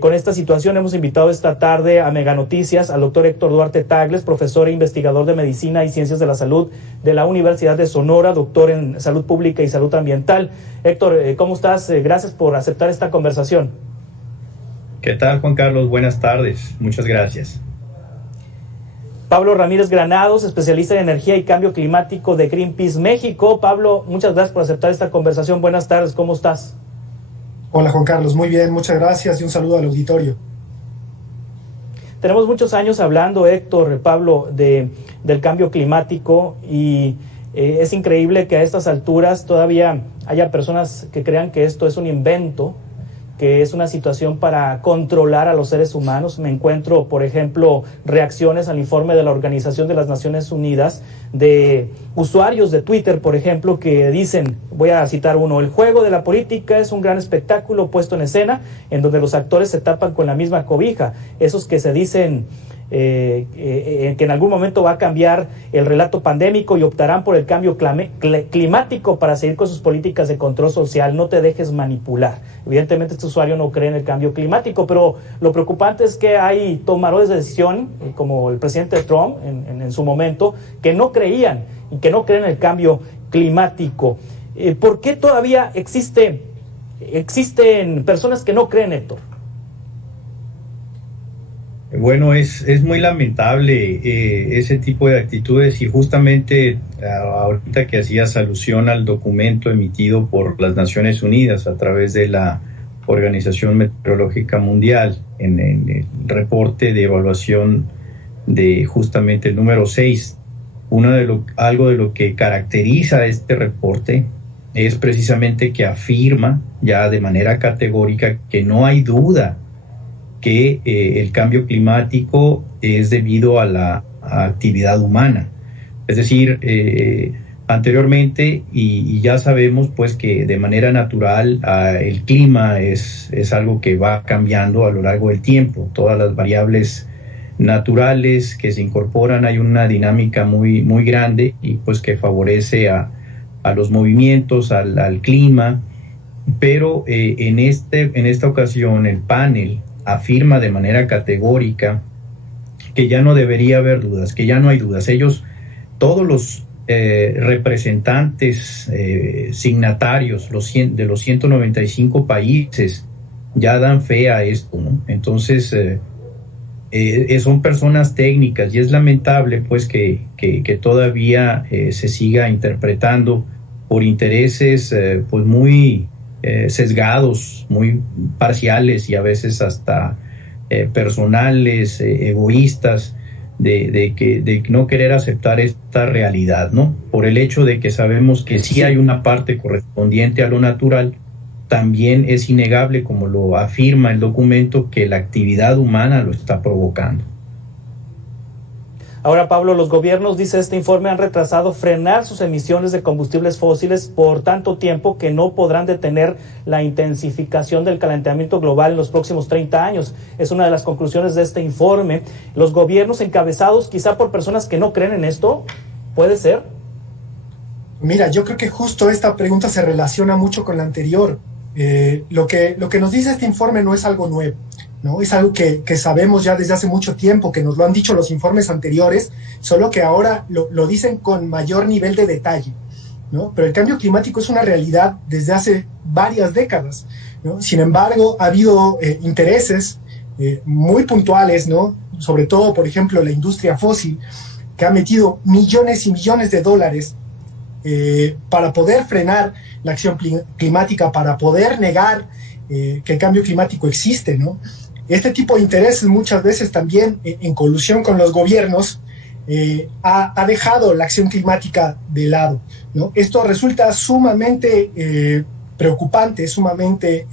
Con esta situación hemos invitado esta tarde a Mega Noticias al doctor Héctor Duarte Tagles, profesor e investigador de Medicina y Ciencias de la Salud de la Universidad de Sonora, doctor en Salud Pública y Salud Ambiental. Héctor, ¿cómo estás? Gracias por aceptar esta conversación. ¿Qué tal, Juan Carlos? Buenas tardes. Muchas gracias. Pablo Ramírez Granados, especialista en energía y cambio climático de Greenpeace México. Pablo, muchas gracias por aceptar esta conversación. Buenas tardes, ¿cómo estás? Hola, Juan Carlos, muy bien, muchas gracias y un saludo al auditorio. Tenemos muchos años hablando, Héctor, Pablo, del cambio climático y es increíble que a estas alturas todavía haya personas que crean que esto es un invento, que es una situación para controlar a los seres humanos. Me encuentro, por ejemplo, reacciones al informe de la Organización de las Naciones Unidas de usuarios de Twitter, por ejemplo, que dicen, voy a citar uno: el juego de la política es un gran espectáculo puesto en escena en donde los actores se tapan con la misma cobija. Esos que se dicen que en algún momento va a cambiar el relato pandémico y optarán por el cambio climático para seguir con sus políticas de control social. No te dejes manipular. Evidentemente este usuario no cree en el cambio climático, pero lo preocupante es que hay tomadores de decisión, como el presidente Trump en su momento, que no creían y que no creen en el cambio climático. ¿Por qué todavía existen personas que no creen, Héctor? Bueno, es muy lamentable ese tipo de actitudes, y justamente ahorita que hacías alusión al documento emitido por las Naciones Unidas a través de la Organización Meteorológica Mundial en el reporte de evaluación de justamente el número 6, algo de lo que caracteriza este reporte es precisamente que afirma ya de manera categórica que no hay duda que el cambio climático es debido a la actividad humana. Es decir, anteriormente, y ya sabemos pues que de manera natural el clima es algo que va cambiando a lo largo del tiempo. Todas las variables naturales que se incorporan, hay una dinámica muy, muy grande y pues que favorece a los movimientos, al clima. Pero en esta ocasión el panel afirma de manera categórica que ya no debería haber dudas, que ya no hay dudas. Ellos, todos los representantes signatarios de los 195 países ya dan fe a esto, ¿no? Entonces son personas técnicas, y es lamentable pues que todavía se siga interpretando por intereses pues muy sesgados, muy parciales y a veces hasta personales, egoístas, de no querer aceptar esta realidad, ¿no? Por el hecho de que sabemos que sí hay una parte correspondiente a lo natural, también es innegable, como lo afirma el documento, que la actividad humana lo está provocando. Ahora, Pablo, los gobiernos, dice este informe, han retrasado frenar sus emisiones de combustibles fósiles por tanto tiempo que no podrán detener la intensificación del calentamiento global en los próximos 30 años. Es una de las conclusiones de este informe. Los gobiernos encabezados quizá por personas que no creen en esto, ¿puede ser? Mira, yo creo que justo esta pregunta se relaciona mucho con la anterior. Lo que nos dice este informe no es algo nuevo, ¿no? Es algo que sabemos ya desde hace mucho tiempo, que nos lo han dicho los informes anteriores, solo que ahora lo dicen con mayor nivel de detalle, ¿no? Pero el cambio climático es una realidad desde hace varias décadas, ¿no? Sin embargo, ha habido intereses muy puntuales, ¿no? Sobre todo, por ejemplo, la industria fósil, que ha metido millones y millones de dólares para poder frenar la acción climática, para poder negar que el cambio climático existe, ¿no? Este tipo de intereses muchas veces también en colusión con los gobiernos ha dejado la acción climática de lado, ¿no? Esto resulta sumamente preocupante, sumamente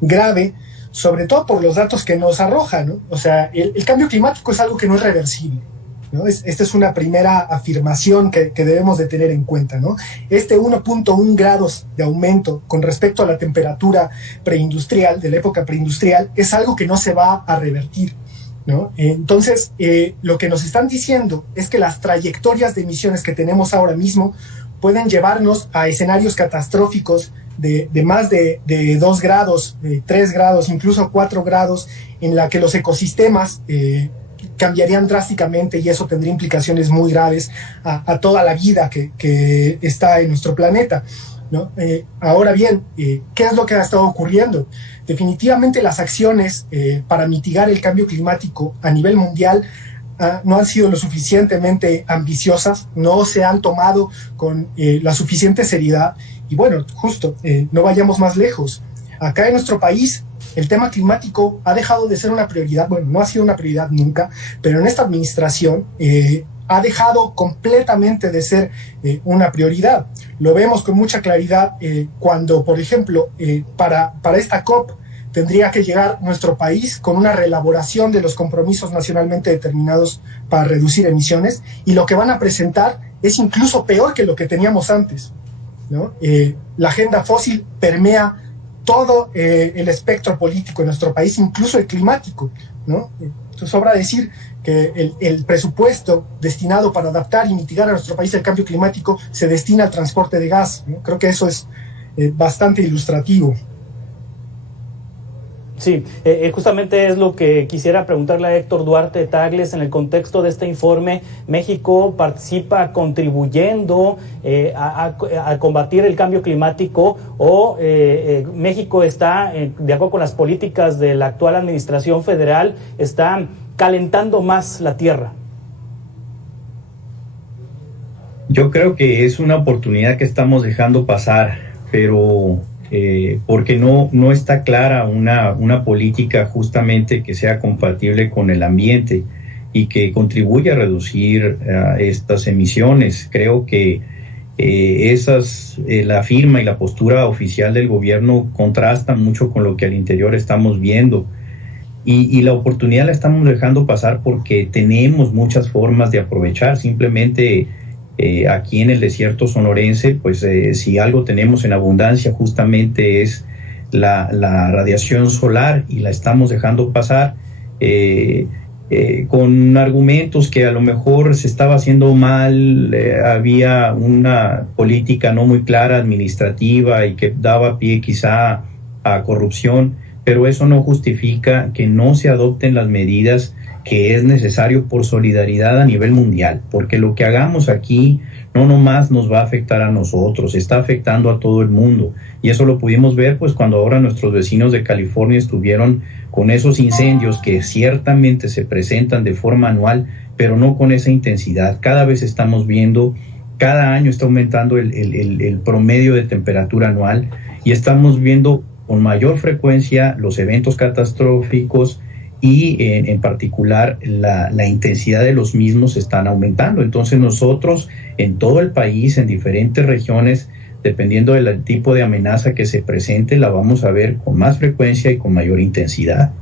grave, sobre todo por los datos que nos arroja, ¿no? O sea, el cambio climático es algo que no es reversible, ¿no? Esta es una primera afirmación que debemos de tener en cuenta, ¿no? Este 1.1 grados de aumento con respecto a la temperatura preindustrial, de la época preindustrial, es algo que no se va a revertir, ¿no? Entonces, lo que nos están diciendo es que las trayectorias de emisiones que tenemos ahora mismo pueden llevarnos a escenarios catastróficos de más de 2 grados, 3 grados, incluso 4 grados, en la que los ecosistemas cambiarían drásticamente y eso tendría implicaciones muy graves a toda la vida que está en nuestro planeta, ¿no? Ahora bien, ¿qué es lo que ha estado ocurriendo? Definitivamente las acciones para mitigar el cambio climático a nivel mundial no han sido lo suficientemente ambiciosas, no se han tomado con la suficiente seriedad. Y bueno, justo, no vayamos más lejos. Acá en nuestro país, el tema climático ha dejado de ser una prioridad. Bueno, no ha sido una prioridad nunca, pero en esta administración ha dejado completamente de ser una prioridad. Lo vemos con mucha claridad cuando, por ejemplo, para esta COP, tendría que llegar nuestro país con una reelaboración de los compromisos nacionalmente determinados para reducir emisiones, y lo que van a presentar es incluso peor que lo que teníamos antes, ¿no? La agenda fósil permea todo el espectro político en nuestro país, incluso el climático, ¿no? Sobra decir que el presupuesto destinado para adaptar y mitigar a nuestro país el cambio climático se destina al transporte de gas, ¿no? Creo que eso es bastante ilustrativo. Sí, justamente es lo que quisiera preguntarle a Héctor Duarte Tagle. En el contexto de este informe, ¿México participa contribuyendo a combatir el cambio climático o México está, de acuerdo con las políticas de la actual administración federal, está calentando más la tierra? Yo creo que es una oportunidad que estamos dejando pasar, pero porque no está clara una política justamente que sea compatible con el ambiente y que contribuya a reducir estas emisiones. Creo que la firma y la postura oficial del gobierno contrastan mucho con lo que al interior estamos viendo, y la oportunidad la estamos dejando pasar porque tenemos muchas formas de aprovechar. Simplemente aquí en el desierto sonorense, pues si algo tenemos en abundancia justamente es la radiación solar, y la estamos dejando pasar con argumentos que a lo mejor se estaba haciendo mal, había una política no muy clara administrativa y que daba pie quizá a corrupción, pero eso no justifica que no se adopten las medidas que es necesario por solidaridad a nivel mundial, porque lo que hagamos aquí no nomás nos va a afectar a nosotros, está afectando a todo el mundo, y eso lo pudimos ver pues cuando ahora nuestros vecinos de California estuvieron con esos incendios que ciertamente se presentan de forma anual, pero no con esa intensidad. Cada vez estamos viendo, cada año está aumentando el promedio de temperatura anual, y estamos viendo con mayor frecuencia los eventos catastróficos, y en particular la intensidad de los mismos están aumentando. Entonces nosotros en todo el país, en diferentes regiones, dependiendo del tipo de amenaza que se presente, la vamos a ver con más frecuencia y con mayor intensidad.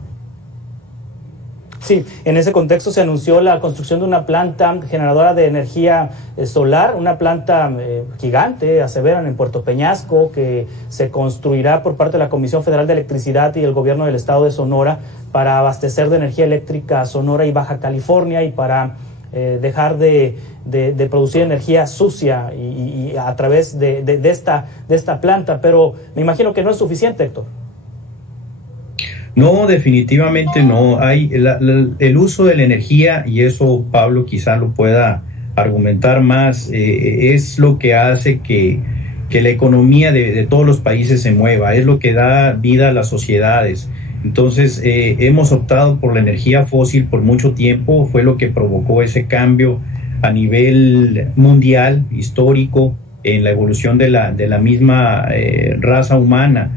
Sí, en ese contexto se anunció la construcción de una planta generadora de energía solar, una planta gigante, aseveran, en Puerto Peñasco, que se construirá por parte de la Comisión Federal de Electricidad y el gobierno del estado de Sonora para abastecer de energía eléctrica Sonora y Baja California, y para dejar de producir energía sucia y a través de esta planta. Pero me imagino que no es suficiente, Héctor. No, definitivamente no. Hay el uso de la energía, y eso Pablo quizá lo pueda argumentar más, es lo que hace que la economía de todos los países se mueva, es lo que da vida a las sociedades. Entonces hemos optado por la energía fósil por mucho tiempo, fue lo que provocó ese cambio a nivel mundial, histórico, en la evolución de la misma raza humana.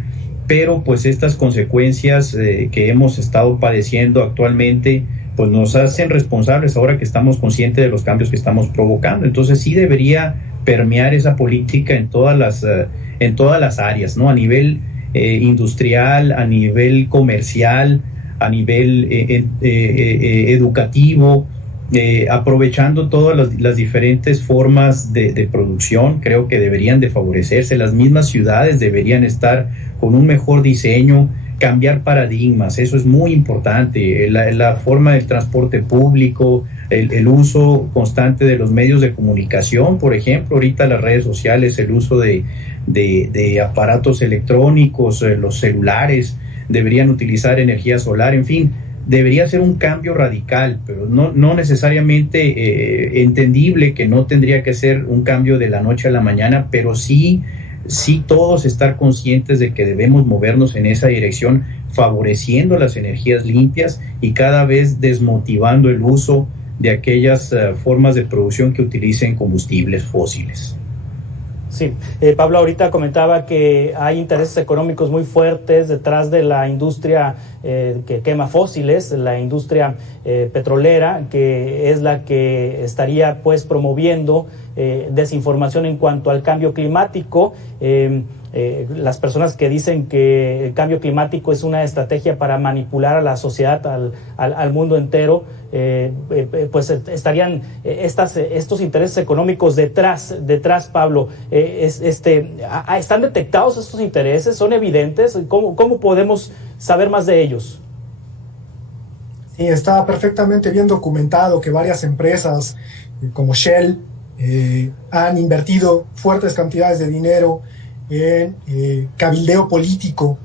Pero pues estas consecuencias que hemos estado padeciendo actualmente pues nos hacen responsables ahora que estamos conscientes de los cambios que estamos provocando. Entonces sí debería permear esa política en todas las áreas, ¿no? A nivel industrial, a nivel comercial, a nivel educativo, aprovechando todas las diferentes formas de producción. Creo que deberían de favorecerse. Las mismas ciudades deberían estar con un mejor diseño, cambiar paradigmas, eso es muy importante. La forma del transporte público, el uso constante de los medios de comunicación, por ejemplo, ahorita las redes sociales, el uso de aparatos electrónicos, los celulares deberían utilizar energía solar, en fin, debería ser un cambio radical, pero no necesariamente entendible, que no tendría que ser un cambio de la noche a la mañana, pero sí todos estar conscientes de que debemos movernos en esa dirección, favoreciendo las energías limpias y cada vez desmotivando el uso de aquellas formas de producción que utilicen combustibles fósiles. Sí, Pablo ahorita comentaba que hay intereses económicos muy fuertes detrás de la industria que quema fósiles, la industria petrolera, que es la que estaría pues promoviendo desinformación en cuanto al cambio climático. Las personas que dicen que el cambio climático es una estrategia para manipular a la sociedad, al mundo entero, pues estarían estos intereses económicos detrás, Pablo. ¿Están detectados estos intereses? ¿Son evidentes? ¿Cómo podemos saber más de ellos? Sí, está perfectamente bien documentado que varias empresas como Shell han invertido fuertes cantidades de dinero en cabildeo político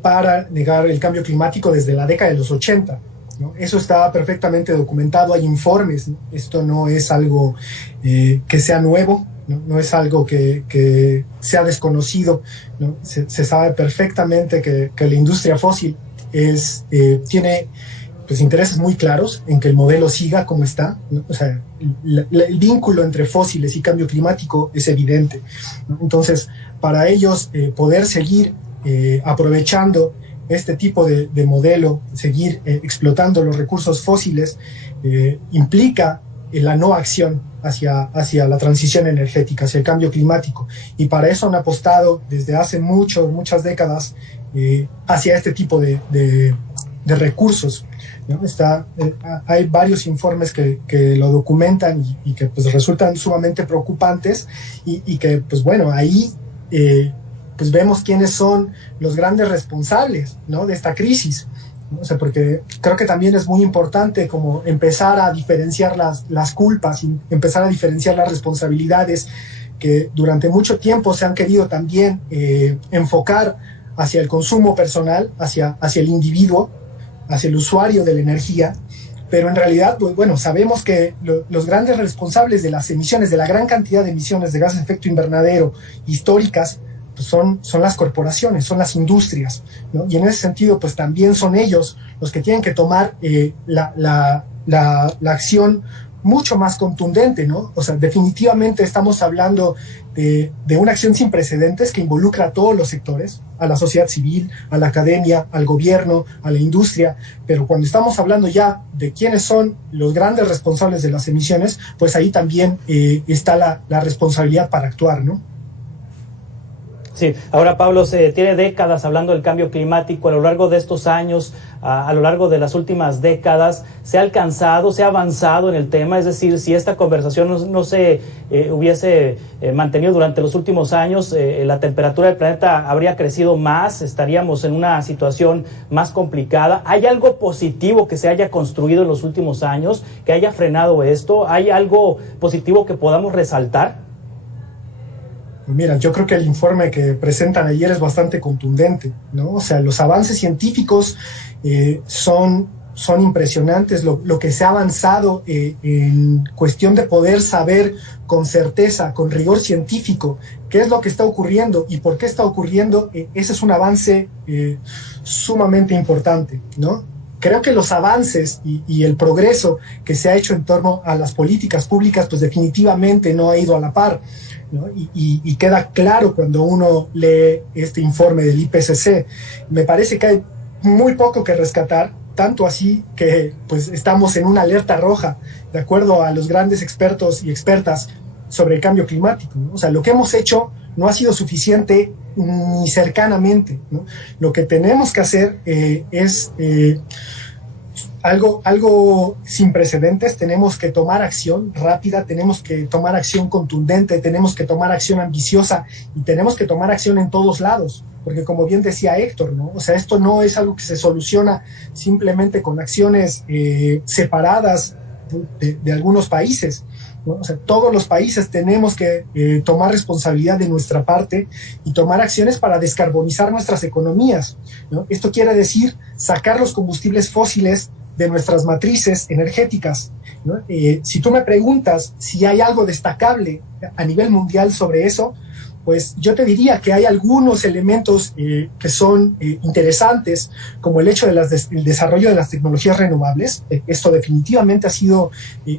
para negar el cambio climático desde la década de los 80, ¿no? Eso está perfectamente documentado, hay informes, ¿no? Esto no es algo que sea nuevo, no es algo que sea desconocido, ¿no? Se sabe perfectamente que la industria fósil tiene pues intereses muy claros en que el modelo siga como está, ¿no? O sea, el vínculo entre fósiles y cambio climático es evidente, ¿no? Entonces, para ellos poder seguir aprovechando este tipo de modelo, seguir explotando los recursos fósiles, implica la no acción hacia la transición energética, hacia el cambio climático. Y para eso han apostado desde hace muchas décadas hacia este tipo de recursos, ¿no? Hay varios informes que lo documentan y que pues resultan sumamente preocupantes y que pues bueno, ahí pues vemos quiénes son los grandes responsables, ¿no? De esta crisis, ¿no? O sea, porque creo que también es muy importante como empezar a diferenciar las culpas y empezar a diferenciar las responsabilidades que durante mucho tiempo se han querido también enfocar hacia el consumo personal, hacia el individuo, hacia el usuario de la energía, pero en realidad, pues, bueno, sabemos que los grandes responsables de las emisiones, de la gran cantidad de emisiones de gases de efecto invernadero históricas, pues son las corporaciones, son las industrias, ¿no? Y en ese sentido, pues también son ellos los que tienen que tomar la acción mucho más contundente, ¿no? O sea, definitivamente estamos hablando de una acción sin precedentes que involucra a todos los sectores, a la sociedad civil, a la academia, al gobierno, a la industria, pero cuando estamos hablando ya de quiénes son los grandes responsables de las emisiones, pues ahí también está la responsabilidad para actuar, ¿no? Sí, ahora Pablo, se tiene décadas hablando del cambio climático. A lo largo de estos años, a lo largo de las últimas décadas, se ha avanzado en el tema. Es decir, si esta conversación no se hubiese mantenido durante los últimos años, la temperatura del planeta habría crecido más, estaríamos en una situación más complicada. ¿Hay algo positivo que se haya construido en los últimos años, que haya frenado esto? ¿Hay algo positivo que podamos resaltar? Mira, yo creo que el informe que presentan ayer es bastante contundente, ¿no? O sea, los avances científicos son impresionantes, lo que se ha avanzado en cuestión de poder saber con certeza, con rigor científico, qué es lo que está ocurriendo y por qué está ocurriendo. Ese es un avance sumamente importante, ¿no? Creo que los avances y el progreso que se ha hecho en torno a las políticas públicas, pues definitivamente no ha ido a la par, ¿no? Y queda claro cuando uno lee este informe del IPCC. Me parece que hay muy poco que rescatar, tanto así que pues estamos en una alerta roja, de acuerdo a los grandes expertos y expertas sobre el cambio climático, ¿no? O sea, lo que hemos hecho no ha sido suficiente ni cercanamente, ¿no? Lo que tenemos que hacer es algo sin precedentes. Tenemos que tomar acción rápida, tenemos que tomar acción contundente, tenemos que tomar acción ambiciosa y tenemos que tomar acción en todos lados, porque como bien decía Héctor, ¿no? O sea, esto no es algo que se soluciona simplemente con acciones separadas de algunos países, ¿no? O sea, todos los países tenemos que tomar responsabilidad de nuestra parte y tomar acciones para descarbonizar nuestras economías, ¿no? Esto quiere decir sacar los combustibles fósiles de nuestras matrices energéticas, ¿no? Si tú me preguntas si hay algo destacable a nivel mundial sobre eso, pues yo te diría que hay algunos elementos que son interesantes, como el hecho del desarrollo de las tecnologías renovables. Esto definitivamente ha sido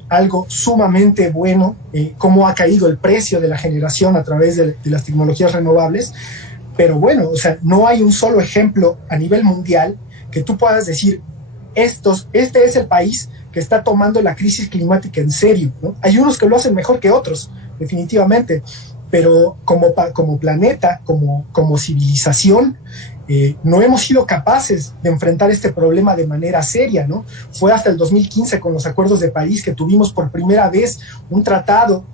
algo sumamente bueno, cómo ha caído el precio de la generación a través de las tecnologías renovables. Pero bueno, o sea, no hay un solo ejemplo a nivel mundial que tú puedas decir, este es el país que está tomando la crisis climática en serio, ¿no? Hay unos que lo hacen mejor que otros, definitivamente, pero como planeta, como civilización, no hemos sido capaces de enfrentar este problema de manera seria, ¿no? Fue hasta el 2015 con los acuerdos de París que tuvimos por primera vez un tratado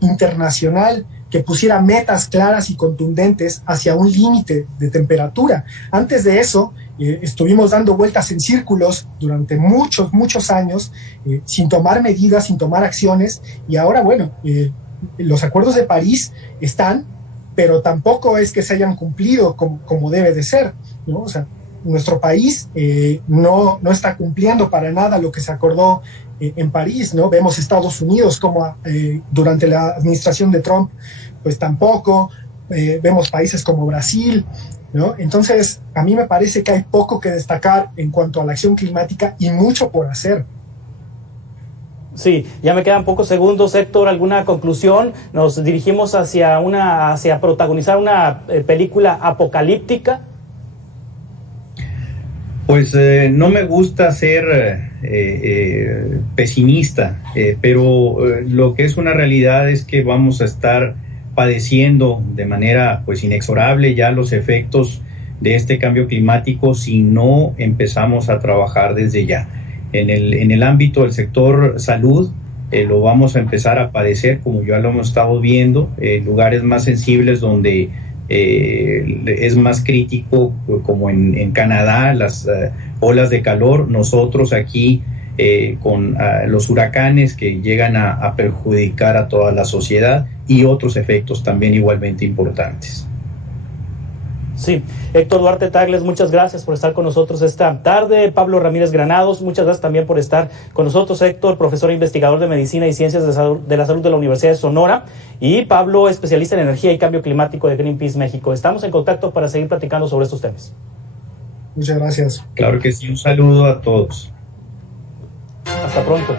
internacional que pusiera metas claras y contundentes hacia un límite de temperatura. Antes de eso, estuvimos dando vueltas en círculos durante muchos años, sin tomar medidas, sin tomar acciones, y ahora, bueno, los acuerdos de París están, pero tampoco es que se hayan cumplido como debe de ser, ¿no? O sea, nuestro país no está cumpliendo para nada lo que se acordó en París, ¿no? Vemos Estados Unidos como durante la administración de Trump, pues tampoco, vemos países como Brasil, ¿no? Entonces, a mí me parece que hay poco que destacar en cuanto a la acción climática y mucho por hacer. Sí, ya me quedan pocos segundos, Héctor. ¿Alguna conclusión? Nos dirigimos hacia protagonizar una película apocalíptica. Pues no me gusta ser pesimista, pero lo que es una realidad es que vamos a estar padeciendo de manera pues inexorable ya los efectos de este cambio climático si no empezamos a trabajar desde ya. En el ámbito del sector salud, lo vamos a empezar a padecer, como ya lo hemos estado viendo, en lugares más sensibles donde es más crítico, como en Canadá, las olas de calor. Nosotros aquí con los huracanes que llegan a perjudicar a toda la sociedad y otros efectos también igualmente importantes. Sí, Héctor Duarte Tagle, muchas gracias por estar con nosotros esta tarde. Pablo Ramírez Granados, muchas gracias también por estar con nosotros. Héctor, profesor e investigador de Medicina y Ciencias de la Salud de la Universidad de Sonora, y Pablo, especialista en energía y cambio climático de Greenpeace México. Estamos en contacto para seguir platicando sobre estos temas. Muchas gracias. Claro que sí, un saludo a todos. Hasta pronto.